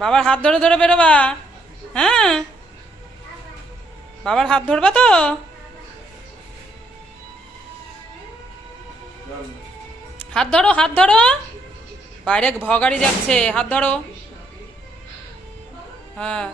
বাবার হাত ধরে ধরে বেরোবা। হ্যাঁ, বাবার হাত ধরবা তো। হাত ধরো, হাত ধরো। বাইরে ভগাড়ি যাচ্ছে, হাত ধরো। হ্যাঁ,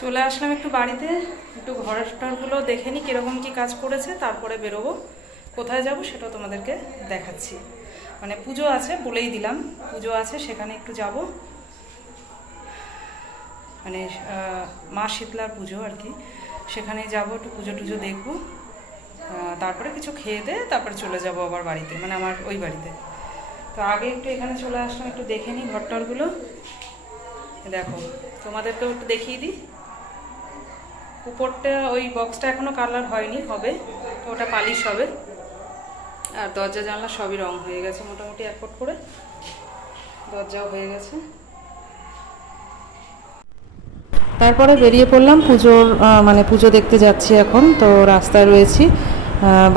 চলে আসলাম একটু বাড়িতে, একটু ঘরের টরগুলো দেখে নিই কীরকম কী কাজ করেছে, তারপরে বেরোবো। কোথায় যাব সেটাও তোমাদেরকে দেখাচ্ছি। মানে পুজো আছে, বলেই দিলাম পুজো আছে, সেখানে একটু যাব। মানে মা শীতলার পুজো আর কি, সেখানে যাব, একটু পুজো টুজো দেখবো। তারপরে কিছু খেয়ে দিয়ে তারপরে চলে যাব আবার বাড়িতে, মানে আমার ওই বাড়িতে। তো আগে একটু এখানে চলে আসলাম, একটু দেখে নিই ঘরটরগুলো। দেখো, তোমাদেরকেও একটু দেখিয়ে দিই। উপরটা ওই বক্সটা এখনও কালার হয়নি, হবে, ওটা পালিশ হবে। আর দরজা জানলা সবই রং হয়ে গেছে মোটামুটি, এক ফট করে দরজাও হয়ে গেছে। তারপরে বেরিয়ে পড়লাম পুজোর, মানে পুজো দেখতে যাচ্ছি এখন। তো রাস্তায় রয়েছি,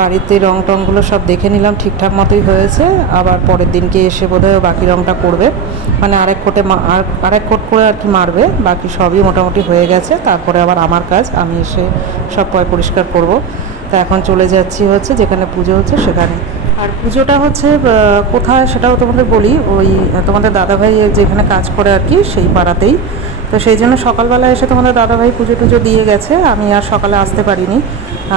বাড়িতে রং টংগুলো সব দেখে নিলাম, ঠিকঠাক মতোই হয়েছে। আবার পরের দিনকে এসে বোধহয় বাকি রংটা করবে, মানে আরেক কোট করে আর কি মারবে। বাকি সবই মোটামুটি হয়ে গেছে। তারপরে আবার আমার কাজ, আমি এসে সব পরিষ্কার করব। তা এখন চলে যাচ্ছি হচ্ছে যেখানে পুজো হচ্ছে সেখানে। আর পুজোটা হচ্ছে কোথায় সেটাও তোমাদের বলি, ওই তোমাদের দাদাভাই যেখানে কাজ করে আর কি, সেই পাড়াতেই। তো সেই জন্য সকালবেলা এসে তোমাদের দাদাভাই পুজো টুজো দিয়ে গেছে, আমি আর সকালে আসতে পারিনি।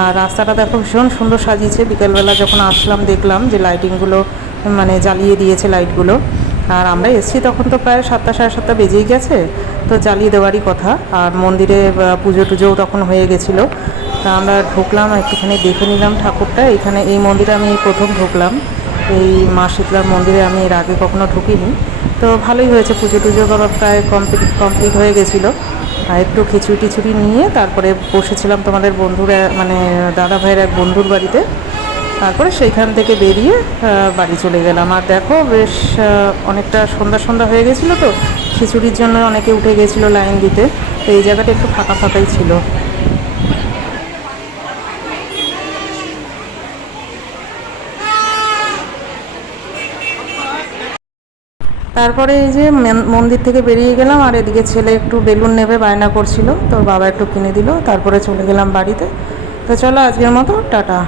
আর রাস্তাটা দেখো ভীষণ সুন্দর সাজিয়েছে। বিকেলবেলা যখন আসলাম দেখলাম যে লাইটিংগুলো মানে জ্বালিয়ে দিয়েছে লাইটগুলো। আর আমরা এসছি তখন তো প্রায় 7টা সাড়ে 7টা বেজেই গেছে, তো জ্বালিয়ে দেওয়ারই কথা। আর মন্দিরে পুজো টুজোও তখন হয়ে গেছিলো। তা আমরা ঢুকলাম, একটুখানি দেখে নিলাম ঠাকুরটা। এখানে এই মন্দিরে আমি প্রথম ঢুকলাম, এই মা শীতলার মন্দিরে আমি এর আগে কখনো ঢুকিনি। তো ভালোই হয়েছে, পুজো টুজো প্রায় কমপ্লিট হয়ে গেছিলো। আর একটু খিচুড়ি নিয়ে তারপরে বসেছিলাম তোমাদের বন্ধুরা, মানে দাদা ভাইয়ের এক বন্ধুর বাড়িতে। তারপরে সেইখান থেকে বেরিয়ে বাড়ি চলে গেলাম। আর দেখো বেশ অনেকটা সন্ধ্যা হয়ে গেছিলো, তো খিচুড়ির জন্য অনেকে উঠে গেছিলো লাইন দিতে। তো এই জায়গাটা একটু ফাঁকাই ছিল। তারপরে এই যে মন্দির থেকে বেরিয়ে গেলাম, আর এদিকে ছেলে একটু বেলুন নেবে বায়না করছিল, তোর বাবা একটু কিনে দিল। তারপরে চলে গেলাম বাড়িতে। তো চলো আজকের মতো টাটা।